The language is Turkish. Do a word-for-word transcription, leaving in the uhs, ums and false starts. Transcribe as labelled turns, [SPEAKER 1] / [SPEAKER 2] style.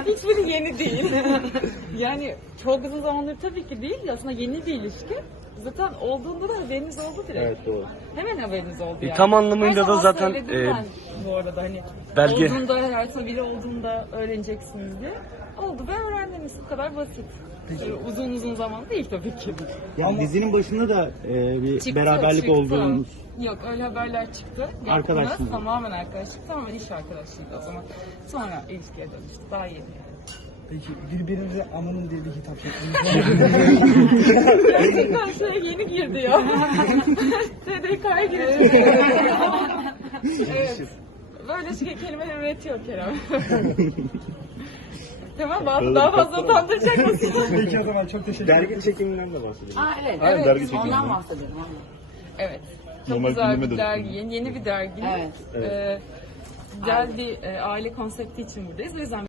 [SPEAKER 1] Hiçbiri yeni değil. Yani çok uzun zamandır tabii ki değil. Aslında yeni bir ilişki. Zaten olduğunda da haberiniz oldu direkt.
[SPEAKER 2] Evet, doğru.
[SPEAKER 1] Hemen haberiniz oldu yani.
[SPEAKER 3] Tam anlamıyla
[SPEAKER 1] Her
[SPEAKER 3] da
[SPEAKER 1] zaman
[SPEAKER 3] zaten,
[SPEAKER 1] söyledim
[SPEAKER 3] e,
[SPEAKER 1] ben bu arada hani
[SPEAKER 3] belge-
[SPEAKER 1] olduğunda, hayatında biri olduğunda öğreneceksiniz diye. Oldu ve öğrendiniz. Bu kadar basit. Öyle uzun uzun zaman değil tabii ki.
[SPEAKER 2] Yani dizinin başında da e, bir
[SPEAKER 1] Çıktı,
[SPEAKER 2] beraberlik
[SPEAKER 1] çıktı.
[SPEAKER 2] olduğunuz.
[SPEAKER 1] Yok öyle haberler çıktı.
[SPEAKER 2] Arkadaşsınız.
[SPEAKER 1] Yaptınız, tamamen arkadaşlık, tamamen iş arkadaşlığıydı o zaman. Sonra ilişkiye dönüştü. Daha yeni.
[SPEAKER 4] Peki birbirinize amanın diye bir hitap şeklinde.
[SPEAKER 1] Gerçekten şey yeni girdi ya. T D K'ya girdi. Evet. Böyle şey kelimeler üretiyor Kerem. Tamam, daha, daha fazla utandıracak mısın?
[SPEAKER 4] Peki o zaman çok teşekkür ederim.
[SPEAKER 2] Dergi çekiminden de bahsedelim.
[SPEAKER 5] Aa evet.
[SPEAKER 6] Aynen,
[SPEAKER 1] Evet,
[SPEAKER 6] dergi
[SPEAKER 1] biz
[SPEAKER 6] çekimleri.
[SPEAKER 5] Ondan bahsediyorum. Aynen.
[SPEAKER 1] Evet. Çok
[SPEAKER 6] Normal
[SPEAKER 1] güzel
[SPEAKER 6] gündeme
[SPEAKER 1] bir
[SPEAKER 6] de
[SPEAKER 1] dergi. Yeni, yeni bir dergi.
[SPEAKER 5] Evet.
[SPEAKER 1] Ee, güzel bir e, aile konsepti için buradayız. O yüzden